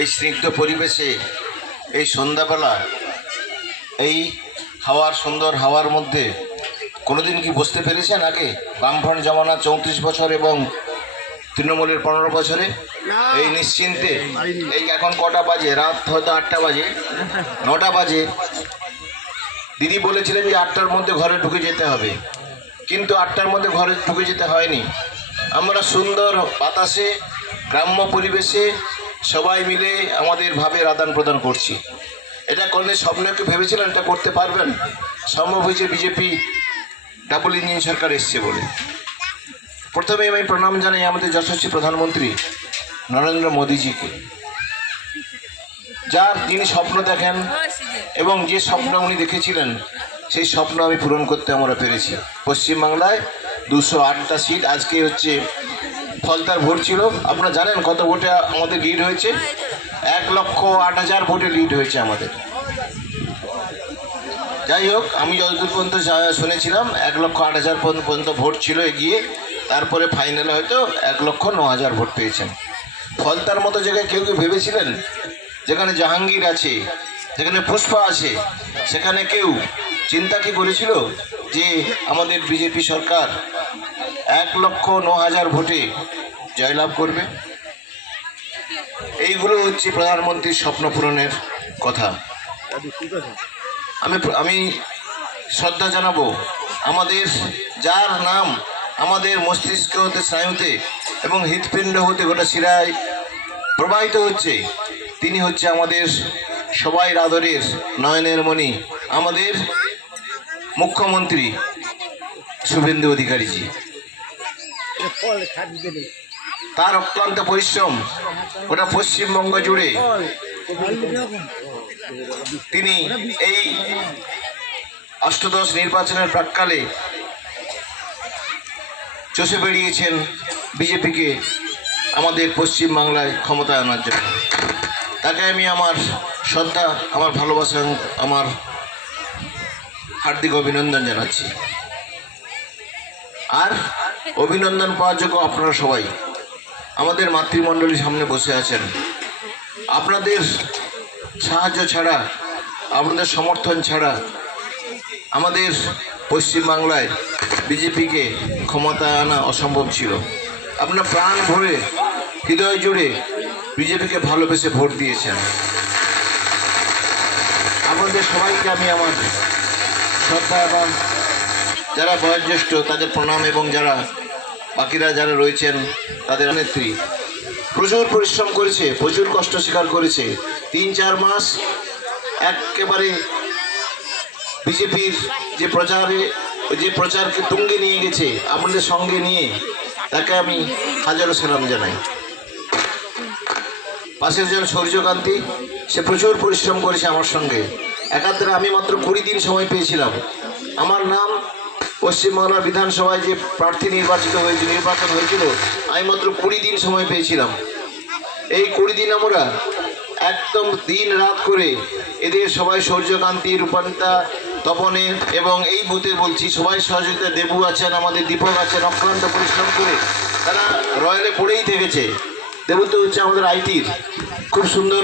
এই স্নিগ্ধ পরিবেশে এই সন্ধ্যাবেলা এই হাওয়ার সুন্দর হাওয়ার মধ্যে কোনোদিন কি বসতে পেরেছেন আগে? বামফ্রন্ট জমানা 34 বছর এবং তৃণমূলের 15 বছরে এই নিশ্চিন্তে। এই এখন কটা বাজে? রাত হয়তো 8টা বাজে, 9টা বাজে। দিদি বলেছিলেন যে 8টার মধ্যে ঘরে ঢুকে যেতে হবে, কিন্তু 8টার মধ্যে ঘরে ঢুকে যেতে হয়নি। আমরা সুন্দর বাতাসে গ্রাম্য পরিবেশে সবাই মিলে আমাদের ভাবের আদান প্রদান করছি। এটা করলে স্বপ্নে কি ভেবেছিলেন এটা করতে পারবেন? সম্ভব হয়েছে বিজেপি ডাবল ইঞ্জিন সরকার এসছে বলে। প্রথমে আমি প্রণাম জানাই আমাদের যশস্বী প্রধানমন্ত্রী নরেন্দ্র মোদীজিকে, যার যিনি স্বপ্ন দেখেন এবং যে স্বপ্ন উনি দেখেছিলেন সেই স্বপ্ন আমি পূরণ করতে আমরা পেরেছি। পশ্চিমবাংলায় 208টা সিট। আজকে হচ্ছে ফলতার ভোট ছিল, আপনারা জানেন কত ভোটে আমাদের লিড হয়েছে? 1,08,000 ভোটে লিড হয়েছে আমাদের। যাই হোক, আমি যতদূর পর্যন্ত শুনেছিলাম 1,08,000 পর্যন্ত ভোট ছিল এগিয়ে, তারপরে ফাইনালে হয়তো 1,09,000 ভোট পেয়েছেন। ফলতার মতো জায়গায় কেউ কেউ ভেবেছিলেন যেখানে জাহাঙ্গীর আছে, যেখানে পুষ্পা আছে, সেখানে কেউ চিন্তা কি করেছিল যে আমাদের বিজেপি সরকার 1,09,000 ভোটে জয়লাভ করবে? এইগুলো হচ্ছে প্রধানমন্ত্রীর স্বপ্ন পূরণের কথা। আমি শ্রদ্ধা জানাবো আমাদের যার নাম আমাদের মস্তিষ্ক হতে, স্নায়ুতে এবং হৃৎপিণ্ড হতে গোটা শিরায় প্রবাহিত হচ্ছে। তিনি হচ্ছে আমাদের সবাই আদরের নয়নের মণি, আমাদের মুখ্যমন্ত্রী শুভেন্দু অধিকারীজি। তার অক্লান্ত পরিশ্রম গোটা পশ্চিমবঙ্গ জুড়ে তিনি এই অষ্টাদশ নির্বাচনের প্রাক্কালে চষে বেরিয়েছেন বিজেপিকে আমাদের পশ্চিমবাংলায় ক্ষমতায় আনার জন্য। তাকে আমি আমার শ্রদ্ধা, আমার ভালোবাসা, আমার হার্দিক অভিনন্দন জানাচ্ছি। আর অভিনন্দন পাওয়ার যোগ্য আপনারা সবাই আমাদের মাতৃমণ্ডলীর সামনে বসে আছেন। আপনাদের সাহায্য ছাড়া, আপনাদের সমর্থন ছাড়া আমাদের পশ্চিমবাংলায় বিজেপিকে ক্ষমতায় আনা অসম্ভব ছিল। আপনারা প্রাণ ভরে হৃদয় জুড়ে বিজেপিকে ভালোবেসে ভোট দিয়েছেন। আপনাদের সবাইকে আমি আমার শ্রদ্ধা এবং যারা বয়োজ্যেষ্ঠ তাদের প্রণাম, এবং যারা বাকিরা যারা রয়েছেন তাদের নেত্রী প্রচুর পরিশ্রম করেছে, প্রচুর কষ্ট স্বীকার করেছে। 3-4 মাস একেবারে বিজেপির যে প্রচারকে তুঙ্গে নিয়ে গেছে আপনাদের সঙ্গে নিয়ে, তাকে আমি হাজারো সালাম জানাই। পাশের জন সূর্যকান্তি, সে প্রচুর পরিশ্রম করেছে আমার সঙ্গে। একাত্তরে আমি মাত্র 20 দিন সময় পেয়েছিলাম। আমার নাম পশ্চিমবাংলা বিধানসভায় যে প্রার্থী নির্বাচন হয়েছিল, আমি মাত্র 20 দিন সময় পেয়েছিলাম। এই 20 দিন আমরা একদম দিন রাত করে এদের সবাই, সূর্যকান্তি, রূপান্বিতা, তপনের এবং এই বুথে বলছি সবাই সহযোগিতা, দেবু আছেন, আমাদের দীপক আছেন, অক্লান্ত পরিশ্রম করে তারা রয়্যালে পড়েই থেকেছে। দেবু তো হচ্ছে আমাদের আইটির খুব সুন্দর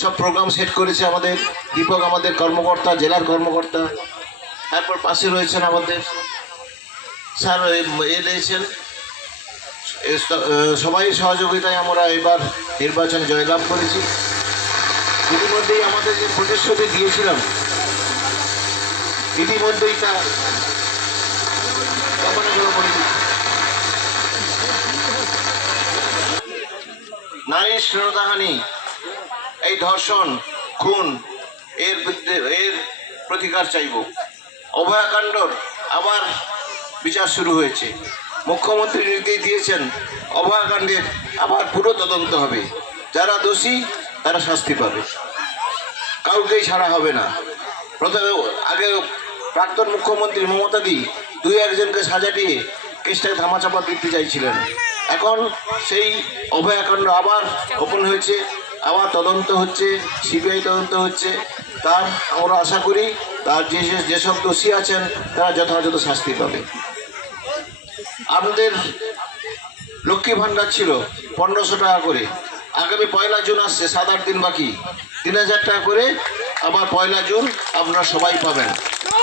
সব প্রোগ্রাম সেট করেছে আমাদের দীপক, আমাদের কর্মকর্তা, জেলার কর্মকর্তা। তারপর পাশে রয়েছেন আমাদের স্যার রয়েছেন। সবাই সহযোগিতায় আমরা এবার নির্বাচনে জয়লাভ করেছি। ইতিমধ্যেই আমাদের যে প্রতিশ্রুতি দিয়েছিলাম, ইতিমধ্যেই তা নারীর শ্লীলতাহানি, এই ধর্ষণ, খুন, এর প্রতিকার চাইব। অভয়াকাণ্ডর আবার বিচার শুরু হয়েছে। মুখ্যমন্ত্রী নির্দেশ দিয়েছেন অভয়াকাণ্ডের আবার পুরো তদন্ত হবে, যারা দোষী তারা শাস্তি পাবে, কাউকেই ছাড়া হবে না। প্রথমে আগে প্রাক্তন মুখ্যমন্ত্রী মমতাদি 2-1জনকে সাজা দিয়ে কেসটাকে ধামাচাপা দিতে চাইছিলেন। এখন সেই অভয়াকাণ্ড আবার ওপেন হয়েছে, আবার তদন্ত হচ্ছে, সিবিআই তদন্ত হচ্ছে। তার আমরা আশা করি তার যেসব দোষী আছেন তারা যথাযথ শাস্তি পাবে। আমাদের লক্ষ্মী ভাণ্ডার ছিল 1500 টাকা করে, আগামী 1 জুন আসছে, 7-8 দিন বাকি। 3000 টাকা করে আবার 1 জুন আপনারা সবাই পাবেন।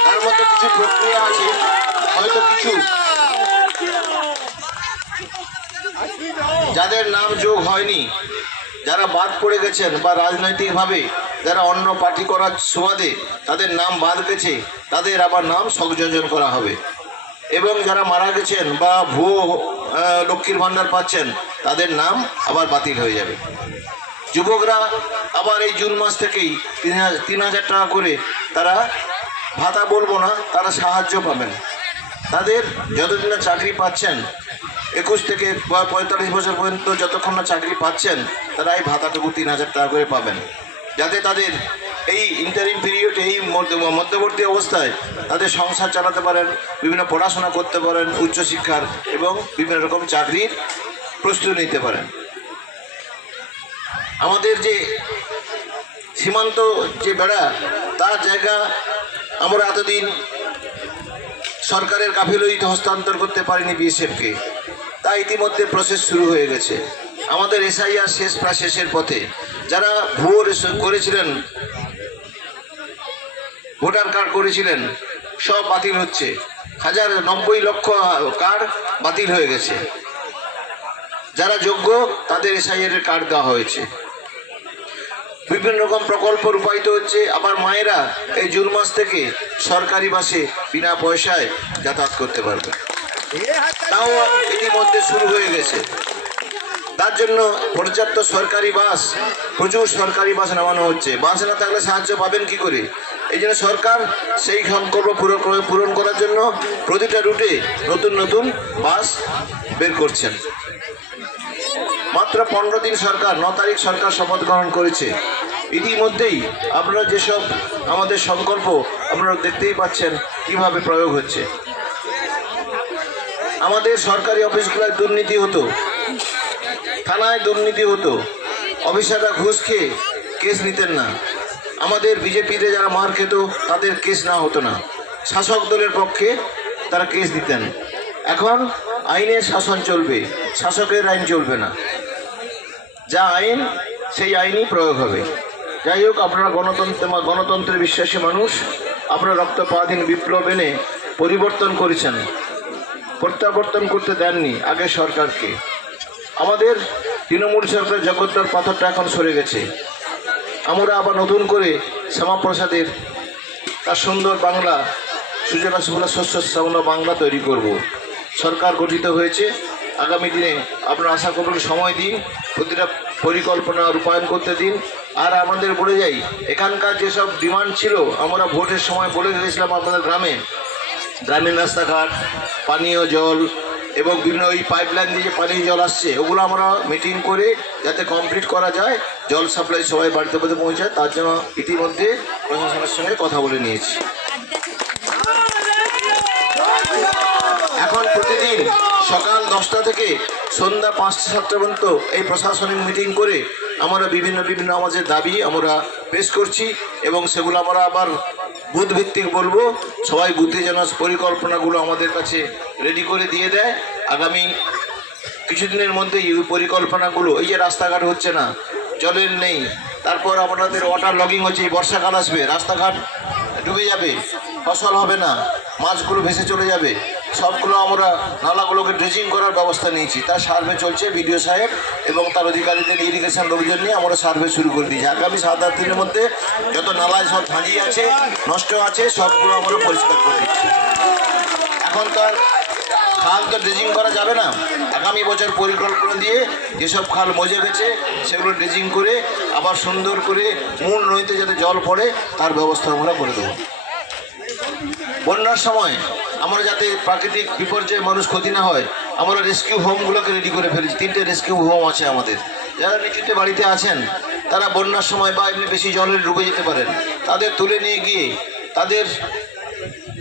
তার মধ্যে কিছু প্রক্রিয়া আছে, হয়তো কিছু যাদের নাম যোগ হয়নি, যারা বাদ পড়ে গেছেন বা রাজনৈতিকভাবে যারা অন্য পার্টি করার সুবাদে তাদের নাম বাদ গেছে, তাদের আবার নাম সংযোজন করা হবে। এবং যারা মারা গেছেন বা ভুয়ো লক্ষ্মীর ভাণ্ডার পাচ্ছেন, তাদের নাম আবার বাতিল হয়ে যাবে। যুবকরা আবার এই জুন মাস থেকেই 3000 টাকা করে তারা ভাতা বলবো না, তারা সাহায্য পাবেন। তাদের যতদিন না চাকরি পাচ্ছেন, 21 থেকে 45 বছর পর্যন্ত যতক্ষণ না চাকরি পাচ্ছেন, তারা এই ভাতাটুকু 3000 টাকা করে পাবেন, যাতে তাদের এই ইন্টারিম পিরিয়ডে, এই মধ্যবর্তী অবস্থায় তাদের সংসার চালাতে পারেন, বিভিন্ন পড়াশোনা করতে পারেন উচ্চশিক্ষার, এবং বিভিন্ন রকম চাকরির প্রস্তুতি নিতে পারেন। আমাদের যে সীমান্ত যে বেড়া, তার জায়গা আমরা এতদিন সরকারের গাফিলতিতে হস্তান্তর করতে পারিনি বিএসএফকে, তা ইতিমধ্যে প্রসেস শুরু হয়ে গেছে। আমাদের এসআইআর প্রায় শেষের পথে। যারা ভুয়ো করেছিলেন, ভোটার কার্ড করেছিলেন, সব বাতিল হচ্ছে। 90 লক্ষ কার্ড বাতিল হয়ে গেছে। যারা যোগ্য তাদের এসআইআর এর কার্ড দেওয়া হয়েছে। বিভিন্ন রকম প্রকল্প রূপায়িত হচ্ছে। আবার মায়েরা এই জুন মাস থেকে সরকারি বাসে বিনা পয়সায় যাতায়াত করতে পারবে, তাও ইতিমধ্যে শুরু হয়ে গেছে। তার জন্য পর্যাপ্ত সরকারি বাস, প্রচুর সরকারি বাস নামানো হচ্ছে। বাস না থাকলে সাহায্য পাবেন কি করে? এই জন্য সরকার সেই সংকল্প পূরণ করার জন্য প্রতিটা রুটে নতুন নতুন বাস বের করছেন। মাত্র 15 দিন সরকার, 9 তারিখ সরকার শপথ গ্রহণ করেছে। ইতিমধ্যেই আপনারা যেসব আমাদের সংকল্প আপনারা দেখতেই পাচ্ছেন কিভাবে প্রয়োগ হচ্ছে। আমাদের সরকারি অফিসগুলোয় দুর্নীতি হতো, থানায় দুর্নীতি হতো, অফিসাররা ঘুষ খেয়ে কেস নিতেন না। আমাদের বিজেপিতে যারা মার খেত তাদের কেস না হতো না, শাসক দলের পক্ষে তারা কেস দিতেন। এখন আইনের শাসন চলবে, শাসকের আইন চলবে না। যা আইন সেই আইনই প্রয়োগ হবে। যাই হোক, আপনারা গণতন্ত্রে বিশ্বাসী মানুষ, আপনারা রক্তপাতহীন বিপ্লব এনে পরিবর্তন করেছেন, প্রত্যাবর্তন করতে দেননি আগে সরকারকে। আমাদের তৃণমূল সরকার জগদ্দল পাথরটা এখন সরে গেছে। আমরা আবার নতুন করে শ্যামাপ্রসাদের তার সুন্দর বাংলা, সুজলা সুফলা শস্য শ্যামলা বাংলা তৈরি করব। সরকার গঠিত হয়েছে। আগামী দিনে আপনারা আশা করবেন সময় দিন, প্রতিটা পরিকল্পনা রূপায়ণ করতে দিন। আর আমাদের বলে যাই, এখানকার যেসব ডিমান্ড ছিল আমরা ভোটের সময় বলে গেছিলাম, আপনাদের গ্রামীণ রাস্তাঘাট, পানীয় জল এবং বিভিন্ন ওই পাইপলাইন দিয়ে যে পানীয় জল আসছে, ওগুলো আমরা মিটিং করে যাতে কমপ্লিট করা যায়, জল সাপ্লাই সবাই বাড়িতে বাড়িতে পৌঁছায়, তার জন্য ইতিমধ্যে প্রশাসনের সঙ্গে কথা বলে নিয়েছি। এখন প্রতিদিন সকাল 10টা থেকে সন্ধ্যা 5টা-7টা পর্যন্ত এই প্রশাসনিক মিটিং করে আমরা বিভিন্ন আমাদের দাবি আমরা পেশ করছি, এবং সেগুলো আমরা আবার বুথ ভিত্তিক বলবো। সবাই বুথে যেন পরিকল্পনাগুলো আমাদের কাছে রেডি করে দিয়ে দেয়। আগামী কিছুদিনের মধ্যেই এই পরিকল্পনাগুলো, এই যে রাস্তাঘাট হচ্ছে না, জলের নেই, তারপর আপনাদের ওয়াটার লগিং হচ্ছে, এই বর্ষাকাল আসবে, রাস্তাঘাট ডুবে যাবে, ফসল হবে না, মাছগুলো ভেসে চলে যাবে, সবগুলো আমরা নালাগুলোকে ড্রেজিং করার ব্যবস্থা নিয়েছি। তার সার্ভে চলছে, বিডিও সাহেব এবং তার অধিকারীদের ইরিগেশন লোকজন নিয়ে আমরা সার্ভে শুরু করে দিয়েছি। আগামী 7-8 দিনের মধ্যে যত নালায় সব ভাঁজি আছে, নষ্ট আছে, সবগুলো আমরা পরিষ্কার করে দিচ্ছি। এখন তো আর খাল তো ড্রেজিং করা যাবে না। আগামী বছর পরিকল্পনা দিয়ে যেসব খাল মজে গেছে সেগুলো ড্রেজিং করে আবার সুন্দর করে মূল নদীতে যাতে জল পড়ে তার ব্যবস্থা আমরা করে দেবো। বন্যার সময় আমরা যাতে প্রাকৃতিক বিপর্যয়ে মানুষ ক্ষতি না হয়, আমরা রেস্কিউ হোমগুলোকে রেডি করে ফেলেছি। 3টে রেস্কিউ হোম আছে আমাদের। যারা নিচুতে বাড়িতে আছেন তারা বন্যার সময় বা এমনি বেশি জলে ডুবে যেতে পারেন, তাদের তুলে নিয়ে গিয়ে তাদের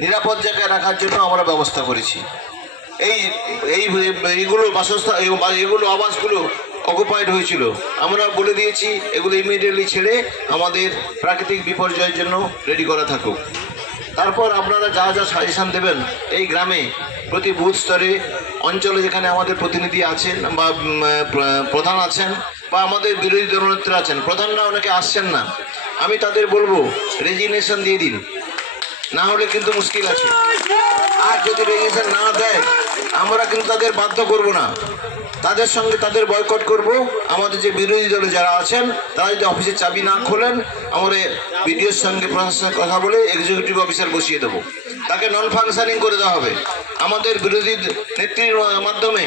নিরাপদ জায়গায় রাখার জন্য আমরা ব্যবস্থা করেছি। এইগুলো বাসস্থান, এগুলো আবাসগুলো অকুপাইড হয়েছিল, আমরা বলে দিয়েছি এগুলো ইমিডিয়েটলি ছেড়ে আমাদের প্রাকৃতিক বিপর্যয়ের জন্য রেডি করা থাকুক। তারপর আপনারা যা যা সাজেশান দেবেন, এই গ্রামে প্রতি বুথ স্তরে, অঞ্চলে যেখানে আমাদের প্রতিনিধি আছেন বা প্রধান আছেন, বা আমাদের বিরোধী দলনেত্রী আছেন, প্রধানরা অনেকে আসছেন না, আমি তাদের বলবো রেজিগনেশন দিয়ে দিন, না হলে কিন্তু মুশকিল আছে। আর যদি রেজিগনেশন না দেয় আমরা কিন্তু তাদের বাধ্য করব না, তাদের সঙ্গে তাদের বয়কট করব। আমাদের যে বিরোধী দলে যারা আছেন তারা যদি অফিসের চাবি না খোলেন, আমরা বিডিওর সঙ্গে প্রশাসনের কথা বলে এক্সিকিউটিভ অফিসার বসিয়ে দেবো, তাকে নন ফাংশনিং করে দেওয়া হবে। আমাদের বিরোধী নেত্রীর মাধ্যমে,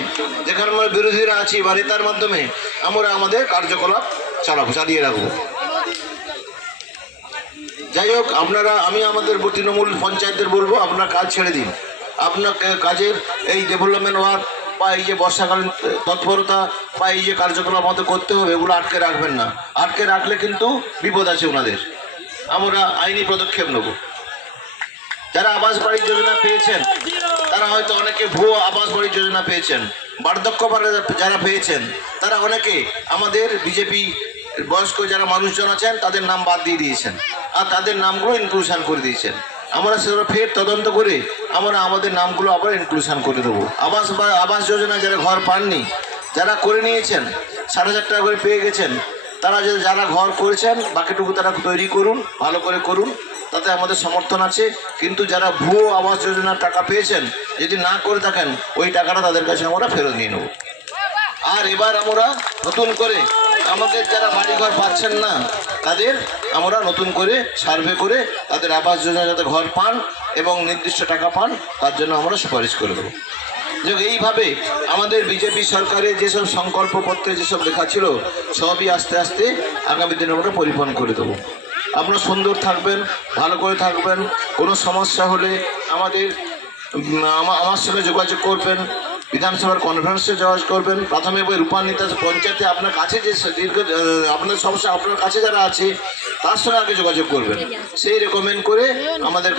যেখানে আমরা বিরোধীরা আছি বা নেতার মাধ্যমে আমরা আমাদের কার্যকলাপ চালিয়ে রাখবো। যাই হোক, আমি আমাদের তৃণমূল পঞ্চায়েতদের বলবো, আপনার কাজ ছেড়ে দিন। আপনার কাজের এই ডেভেলপমেন্ট ওয়ার্ক বা এই যে বর্ষাকালীন তৎপরতা বা এই যে কার্যকলাপ আমাদের করতে হবে, এগুলো আটকে রাখবেন না। আটকে রাখলে কিন্তু বিপদ আছে ওনাদের, আমরা আইনি পদক্ষেপ নেব। যারা আবাস বাড়ি যোজনা পেয়েছেন তারা হয়তো অনেকে ভুয়ো আবাস বাড়ি যোজনা পেয়েছেন, বার্ধক্য ভাতা যারা পেয়েছেন তারা অনেকে আমাদের বিজেপি বয়স্ক যারা মানুষজন আছেন তাদের নাম বাদ দিয়ে দিয়েছেন, আর তাদের নামগুলো ইনক্লুশন করে দিয়েছেন। আমরা সেগুলো ফের তদন্ত করে আমরা আমাদের নামগুলো আবার ইনক্লুশন করে দেবো। আবাস যোজনা যারা ঘর পাননি, যারা করে নিয়েছেন 7,500 টাকা করে পেয়ে গেছেন, তারা যারা ঘর করেছেন বাকিটুকু তারা তৈরি করুন, ভালো করে করুন, তাতে আমাদের সমর্থন আছে। কিন্তু যারা ভুয়ো আবাস যোজনার টাকা পেয়েছেন, যদি না করে থাকেন ওই টাকাটা তাদের কাছে আমরা ফেরত নিয়ে নেব। আর এবার আমরা নতুন করে আমাদের যারা বাড়িঘর পাচ্ছেন না তাদের আমরা নতুন করে সার্ভে করে তাদের আবাস যোজনা যাতে ঘর পান এবং নির্দিষ্ট টাকা পান তার জন্য আমরা সুপারিশ করে দেবো। যে এইভাবে আমাদের বিজেপি সরকারের যেসব সংকল্পপত্রে যেসব লেখা ছিল সবই আস্তে আস্তে আগামী দিনে আমরা পরিপূর্ণ করে দেবো। আপনারা সুন্দর থাকবেন, ভালো করে থাকবেন। কোনো সমস্যা হলে আমার সঙ্গে যোগাযোগ করবেন, বিধানসভার কনফারেন্সে যোগাযোগ করবেন, প্রাথমিক রূপান্বিত পঞ্চায়েতে আপনার কাছে যে আপনার সমস্যা আপনার কাছে যারা আছে তার সঙ্গে আগে যোগাযোগ করবেন, সেই রেকমেন্ড করে আমাদের